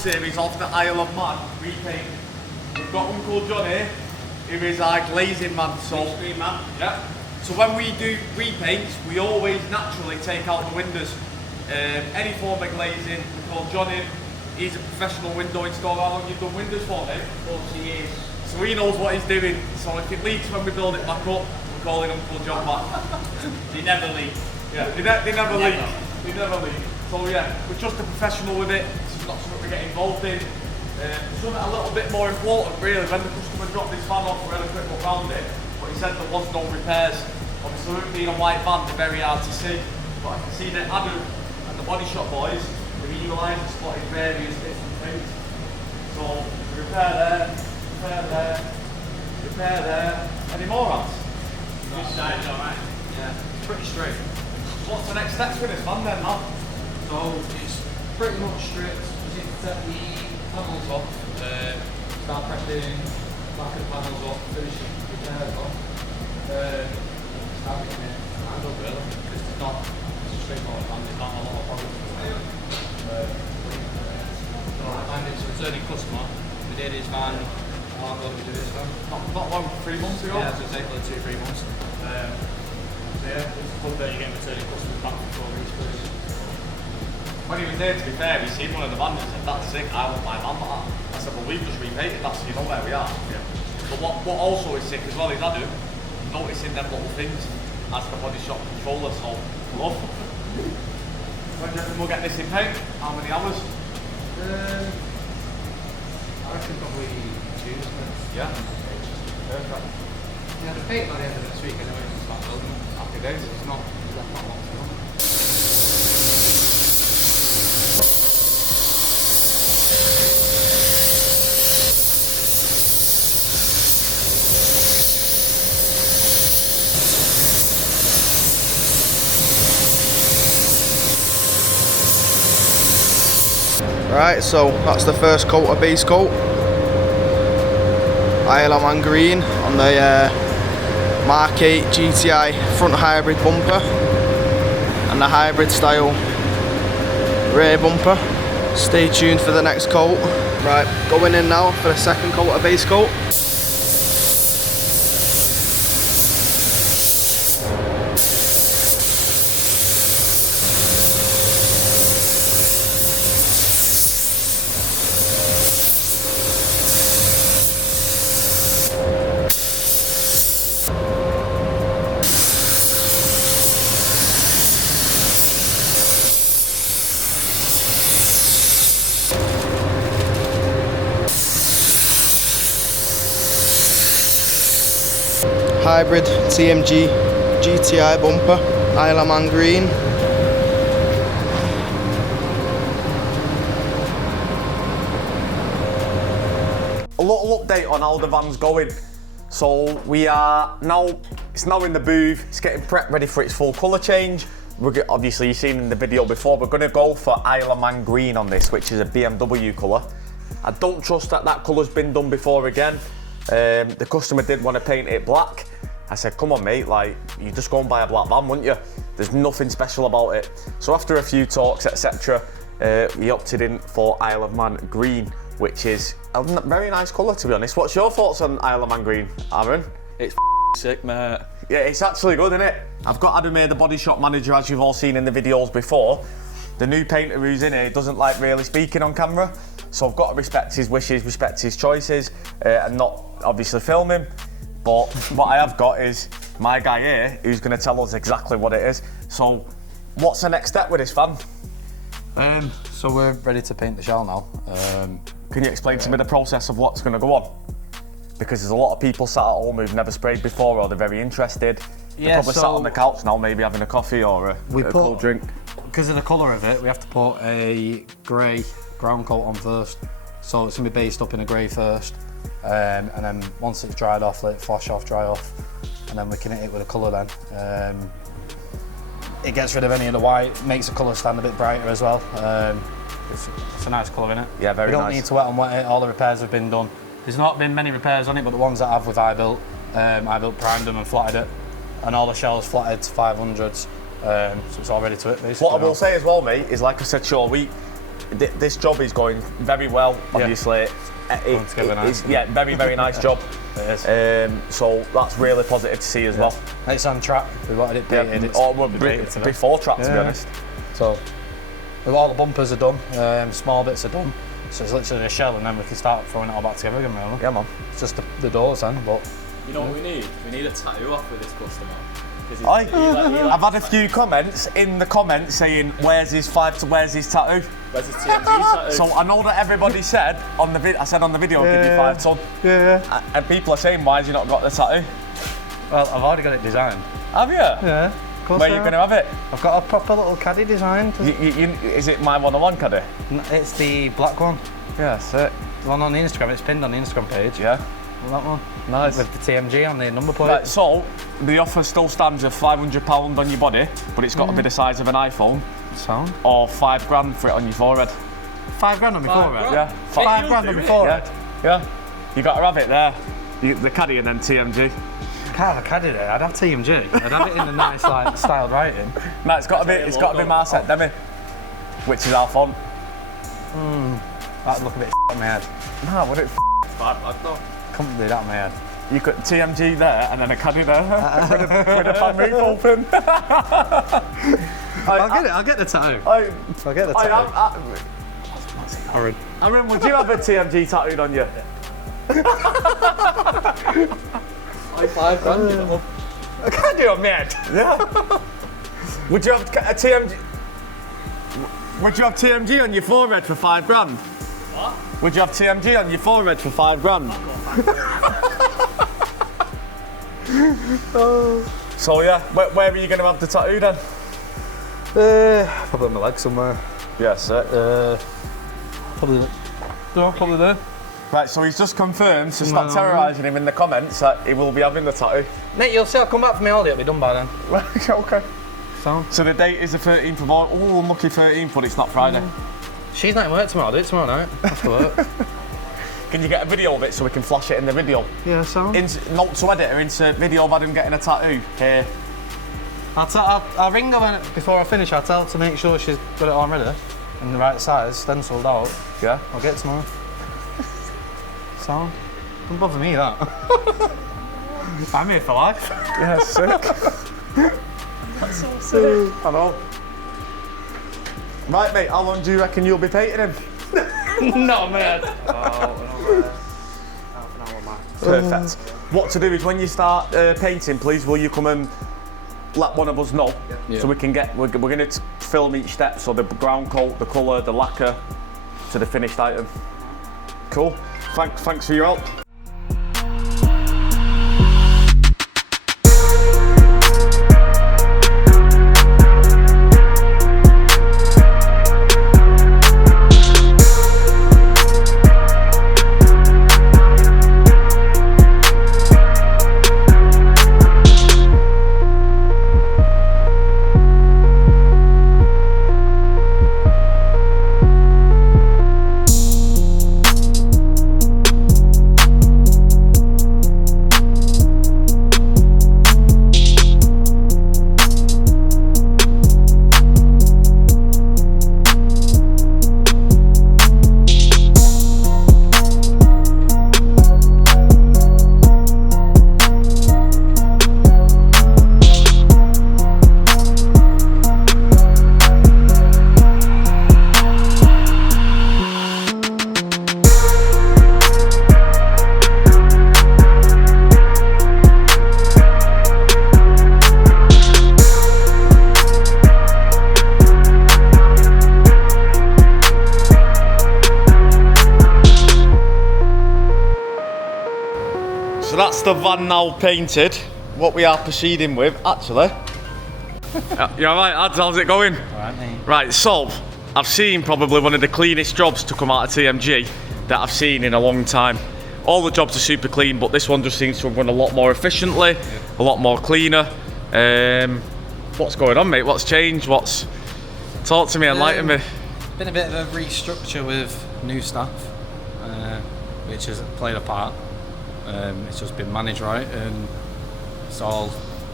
series off the Isle of Man repaint. We've got Uncle Johnny, who is our glazing man. So, man. Yeah. So when we do repaints, we always naturally take out the windows. Any form of glazing, we call Johnny. He's a professional window installer. How long you've done windows for, Dave? 40 years. So he knows what he's doing. So if it leaks when we build it back up, we're calling Uncle John back. They never leak. Yeah, they never leak. They never leak. So yeah, we're just a professional with it. This is not something we get involved in. Something a little bit more important really, when the customer dropped this van off, we had a quick look around it, but he said there was no repairs. Obviously with it being a white van, they're very hard to see, but I can see that Adam and the body shop boys, they've utilised and spotted various different things. So repair there, repair there, repair there. Any more ants? This side's alright. Yeah, it's pretty straight. What's the next steps with this van then, man? So it's pretty much stripped. You need to set the panels off, start prepping back of the panels up, finishing repairs off. Start getting it handled really, because it's not a straightforward van, there's not a lot of problems. So I find it's a returning customer. We did his van, how long ago did we do this van? Not long, 3 months ago? Yeah, so it's like 2-3 months. Yeah, it's good that you're getting returning customers back before resprays. When he was there, to be fair, he seen one of the vans and said, that's sick, I want my van like that. I said, well, we've just repainted that, so you know where we are. Yeah. But what also is sick as well is Adam noticing them little things as the body shop controller, so love. When do you reckon we'll get this in paint? How many hours? I reckon probably Tuesday. Yeah. Perfect. Yeah, the paint by the end of this week anyway, to start building. Happy days, it's not long to go. Right, so that's the first coat of base coat. Isle of Man green on the Mark 8 GTI front hybrid bumper and the hybrid style rear bumper. Stay tuned for the next coat. Right, going in now for the second coat of base coat. Hybrid TMG GTI bumper, Isle of Man green. A little update on how the van's going. So we are now, it's now in the booth, it's getting prepped ready for its full colour change. Obviously you've seen in the video before, we're going to go for Isle of Man green on this, which is a BMW colour. I don't trust that that colour's been done before again. The customer did want to paint it black. I said, come on mate, like, you just go and buy a black van, wouldn't you? There's nothing special about it. So after a few talks, etc., we opted in for Isle of Man green, which is a very nice colour to be honest. What's your thoughts on Isle of Man green, Aaron? It's sick, mate. Yeah, it's actually good, isn't it? I've got Adam here, the body shop manager, as you've all seen in the videos before. The new painter who's in here doesn't like really speaking on camera, so I've got to respect his wishes, respect his choices, and not obviously film him. But what I have got is my guy here who's going to tell us exactly what it is. So, what's the next step with this van? So we're ready to paint the shell now. Can you explain to me the process of what's going to go on? Because there's a lot of people sat at home who've never sprayed before, or they're very interested. They're probably sat on the couch now, maybe having a coffee or a cold drink. Because of the colour of it, we have to put a grey ground coat on first. So it's going to be based up in a grey first. And then once it's dried off, let it flash off, dry off, and then we can hit it with a colour then. It gets rid of any of the white, makes the colour stand a bit brighter as well. It's a nice colour, innit? Yeah, very nice. We don't need to wet and wet it, all the repairs have been done. There's not been many repairs on it, but the ones that I have with iBuilt primed them and flatted it, and all the shells flatted to 500s, so it's all ready to hit basically. What I will say as well, mate, is like I said to you all week, this job is going very well, obviously. It's very, very nice job. It is. So that's really positive to see as well. It's on track. We wanted it painted. It's before track, to be honest. So all the bumpers are done, small bits are done. So it's literally a shell, and then we can start throwing it all back together again, really. Yeah, man. It's just the doors then, but... You know what we need? We need a tattoo off with this customer. I've had a few comments in the comments saying, where's his tattoo? Where's his TMG tattoo? So I know that everybody said on the I said on the video, give you 5 ton. Yeah. And people are saying, why has he not got the tattoo? Well, I've already got it designed. Have you? Yeah. Of course. Where are you going to have it? I've got a proper little caddy designed. Is it my 101 caddy? It's the black one. Yeah, sick. The one on the Instagram, it's pinned on the Instagram page. Yeah. That one. Nice. With the TMG on the number plate. Right, so the offer still stands of £500 on your body, but it's got to be the size of an iPhone. Sound. Or £5 grand for it on your forehead. £5 grand on my forehead? Yeah. £5 grand on my forehead? Yeah. You got to have it there. The caddy and then TMG. I can't have a caddy there. I'd have TMG. I'd have it in a nice, like, styled writing. No, it's got to be Marset Demi, which is our font. That'd look a bit on my head. No, would it? Couldn't do that on my head. You could TMG there and then a caddy there with a fan roof open. I'll get the tattoo. I'll get the tattoo. Aaron, would you have a TMG tattooed on you? £5 grand, you know. I can't do it on my head. Yeah. Would you have a TMG? Would you have TMG on your forehead for £5 grand? What? Would you have TMG on your forehead for £5 grand? So yeah, where are you going to have the tattoo then? Probably on my leg somewhere. Yes, sir. Probably there. Right, so he's just confirmed, so stop terrorising him in the comments, that he will be having the tattoo. Mate, you'll see I'll come back for me holiday, it'll be done by then. Okay. So the date is the 13th of August. Oh, unlucky 13th, but it's not Friday. She's not in work tomorrow, I'll do it tomorrow night after work. Can you get a video of it so we can flash it in the video? Yeah, so. Note to editor, insert video of Adam getting a tattoo. Here. I'll ring her before I finish, I'll tell her to make sure she's got it on ready. In the right size, stenciled out. Yeah? I'll get it tomorrow. Sound? Don't bother me that. I'm here for life. Yeah, sick. That's so sick. I know. Right, mate, how long do you reckon you'll be painting him? Not mad. Half an hour max. Perfect. What to do is when you start painting, please, will you come and let one of us know, so we can get. We're going to film each step, so the ground coat, the colour, the lacquer, to the finished item. Cool. Thanks for your help. So that's the van now painted. What we are proceeding with, actually. You alright, Ads? How's it going? Alright, mate. Right, so I've seen probably one of the cleanest jobs to come out of TMG that I've seen in a long time. All the jobs are super clean, but this one just seems to have run a lot more efficiently, a lot more cleaner. What's going on, mate? What's changed? Talk to me, enlighten me. Been a bit of a restructure with new staff, which has played a part. It's just been managed right, and it's all,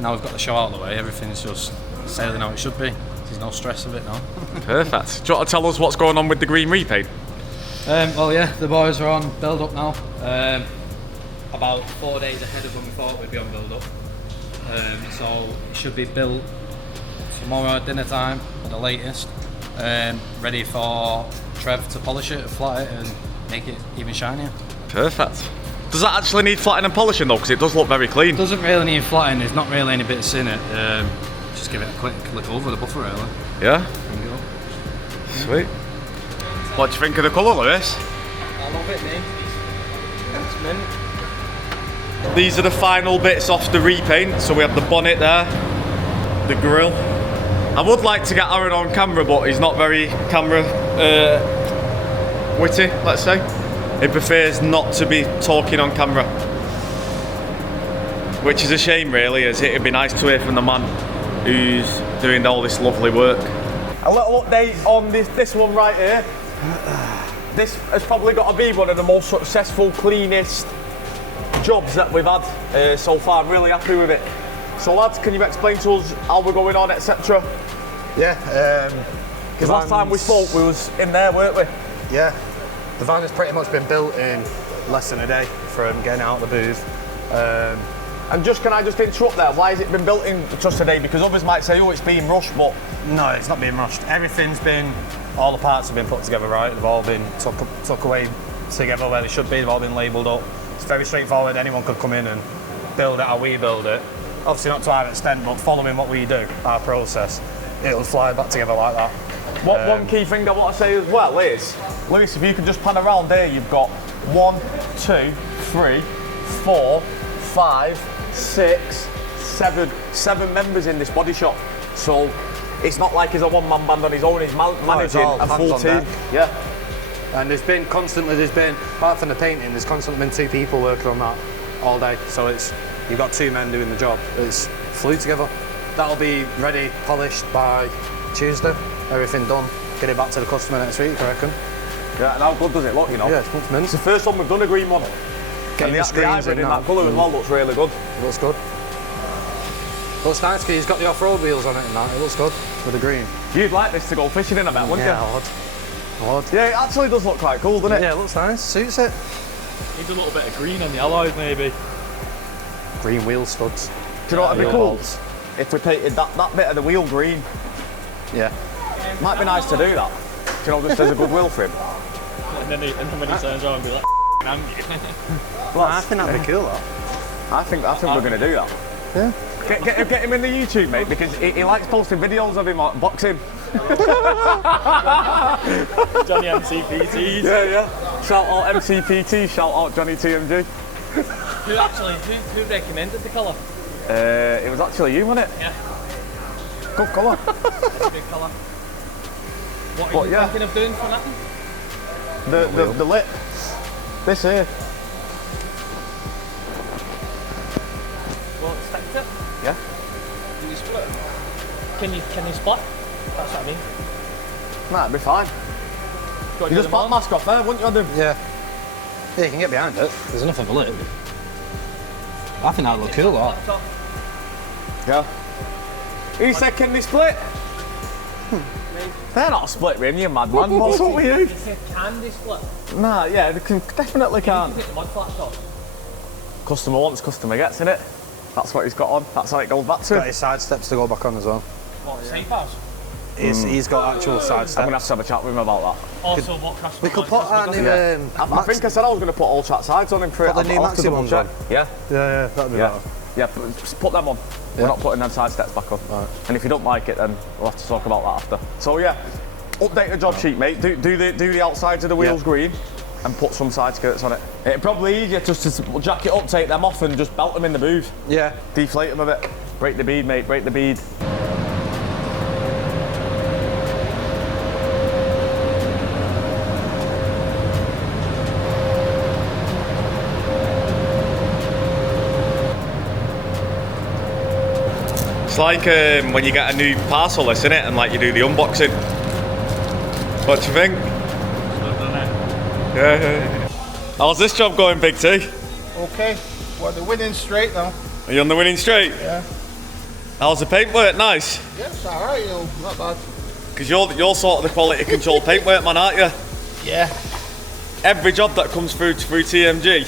now we've got the show out of the way, everything's just sailing how it should be. There's no stress of it now. Perfect. Do you want to tell us what's going on with the green repaint? Well, yeah, the boys are on build up now. About 4 days ahead of when we thought we'd be on build up. So it should be built tomorrow at dinner time at the latest. Ready for Trev to polish it, flat it, and make it even shinier. Perfect. Does that actually need flattening and polishing though? Because it does look very clean. It doesn't really need flattening. There's not really any bits in it. Just give it a quick click over the buffer really. Yeah. There you go. Sweet. What do you think of the colour, Lewis? I love it, mate. It's mint. These are the final bits off the repaint. So we have the bonnet there, the grille. I would like to get Aaron on camera, but he's not very camera witty, let's say. He prefers not to be talking on camera. Which is a shame really, as it would be nice to hear from the man who's doing all this lovely work. A little update on this one right here. This has probably got to be one of the most successful, cleanest jobs that we've had so far. I'm really happy with it. So lads, can you explain to us how we're going on, etc.? Yeah, Because last time we spoke, we was in there, weren't we? yeah. The van has pretty much been built in less than a day from getting out of the booth. And can I just interrupt there? Why has it been built in just today? Because others might say, oh, it's being rushed, but No, it's not being rushed. Everything's been, all the parts have been put together right. They've all been tucked away together where they should be. They've all been labelled up. It's very straightforward. Anyone could come in and build it how we build it. Obviously not to our extent, but following what we do, our process, it'll fly back together like that. one key thing I want to say as well is, Lewis, if you can just pan around there, you've got 1, 2, 3, 4, 5, 6, 7 members in this body shop. So it's not like he's a one-man band on his own, he's managing all a full hands team. on deck. Yeah. And apart from the painting, there's constantly been 2 people working on that all day. So you've got 2 men doing the job. It's flew together. That'll be ready, polished by Tuesday. Everything done. Get it back to the customer next week, I reckon. Yeah, and how good does it look, you know? Yeah, it looks mint. It's the first one we've done a green one. Getting And the screens hybrid in in now. that colour as well looks really good. It looks good. Looks nice because he's got the off-road wheels on it and that. It looks good with the green. You'd like this to go fishing in a bit, wouldn't Yeah, you? I would. Yeah, it actually does look quite cool, doesn't it? Yeah, it looks nice. Suits it. Needs a little bit of green on the alloys maybe. Green wheel studs. Do you know what would be Wheel cool? bolts. If we painted that bit of the wheel green. Yeah. Might be nice to do that. Do you know, just as a goodwill for him. And then when he turns around and be like, I'm you. Well, I think that'd be cool, that. I think we're going to do that. Yeah. Get him in the YouTube, mate, because he likes posting videos of him like, boxing. Johnny MCPTs. Yeah. Shout out MCPT, shout out Johnny TMG. Who recommended the colour? It was actually you, wasn't it? Yeah. Good colour. Big colour. What are you thinking of doing for that? The lip. This here. Well, stick to it. Yeah. Do you split? Can you split? That's what I mean. Nah, it'd be fine. You just put the mask off there, wouldn't you? Adam? Yeah. Yeah, you can get behind it. There's nothing for it. I think that'd look cool, that. Yeah. He said, can they split? They're not split, Rim, you madman. What's up with you? He said, can they split? Nah, yeah, they definitely can. Take the mud flats off. Customer wants, customer gets, innit? That's what he's got on. That's how it goes back Got to. his side steps to go back on as well. What, safe house? He's got actual side I'm steps. going to have to have a chat with him about that. Also, what Christmas? We could put our new, I think I said I was going to put all chat sides on him for it. Put the new I'll have to maxi double ones check. on. Yeah, Yeah, that'd be better. yeah, put them on. We're not putting them side steps back on. Right. And if you don't like it, then we'll have to talk about that after. So yeah, update the job sheet, mate. Do the outsides of the wheels green and put some side skirts on it. It'd probably be easier just to jack it up, take them off and just belt them in the booth. Yeah. Deflate them a bit. Break the bead, mate, break the bead. It's like when you get a new parcel list, innit? And like you do the unboxing. What do you think? Yeah. How's this job going, Big T? Okay, well, the winning straight now. Are you on the winning streak? Yeah. How's the paintwork? Nice? Yeah, it's alright, you know, not bad. Because you're sort of the quality control paintwork man, aren't you? Yeah. Every job that comes through TMG,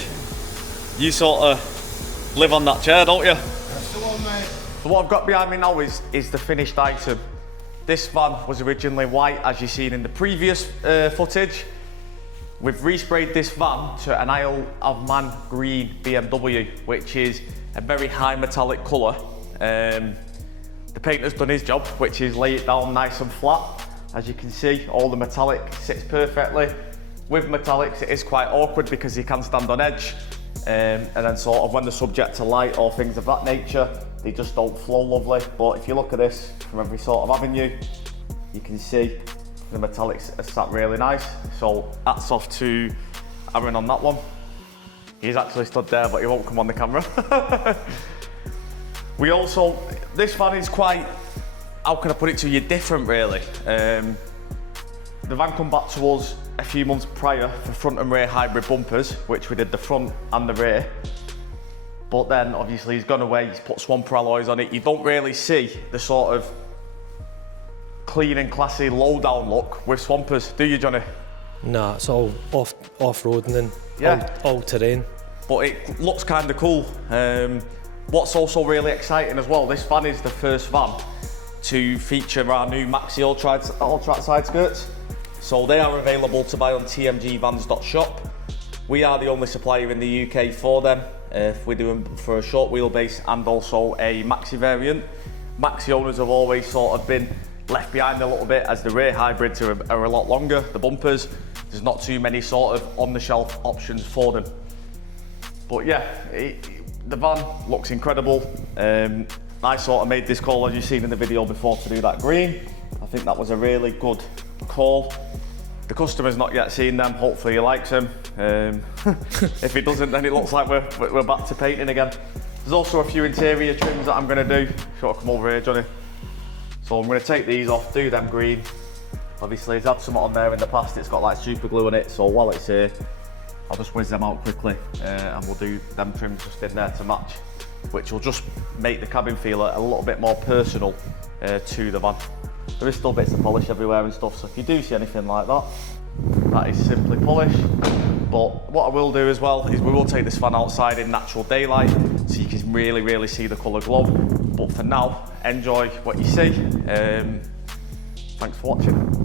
you sort of live on that chair, don't you? That's the one, mate. So what I've got behind me now is the finished item. This van was originally white, as you've seen in the previous footage. We've resprayed this van to an Isle of Man green BMW, which is a very high metallic colour. The painter's done his job, which is lay it down nice and flat. As you can see, all the metallic sits perfectly. With metallics, it is quite awkward because you can stand on edge. And then sort of when they're subject to light or things of that nature, they just don't flow lovely. But if you look at this from every sort of avenue, you can see the metallics are sat really nice. So hats off to Aaron on that one. He's actually stood there, but he won't come on the camera. We also, this van is quite, how can I put it to you, different really. The van come back to us a few months prior for front and rear hybrid bumpers, which we did the front and the rear. But then obviously he's gone away, he's put Swamper alloys on it. You don't really see the sort of clean and classy low down look with Swampers, do you, Johnny? Nah, it's all off-roading and Yeah. all terrain. But it looks kind of cool. What's also really exciting as well, this van is the first van to feature our new Maxi Alltrack side skirts. So they are available to buy on tmgvans.shop. We are the only supplier in the UK for them. We do them for a short wheelbase and also a Maxi variant. Maxi owners have always sort of been left behind a little bit as the rear hybrids are a lot longer, the bumpers. There's not too many sort of on-the-shelf options for them. But yeah, the van looks incredible. I sort of made this call, as you've seen in the video before, to do that green. I think that was a really good call. The customer's not yet seen them, hopefully he likes them. If he doesn't, then it looks like we're back to painting again. There's also a few interior trims that I'm going to do. Sure, come over here, Johnny. So I'm going to take these off, do them green. Obviously, he's had some on there in the past, it's got like super glue in it, so while it's here, I'll just whiz them out quickly and we'll do them trims just in there to match, which will just make the cabin feel a little bit more personal to the van. There is still bits of polish everywhere and stuff, so if you do see anything like that, that is simply polish. But what I will do as well is we will take this van outside in natural daylight so you can really see the colour glow. But for now, enjoy what you see. Thanks for watching.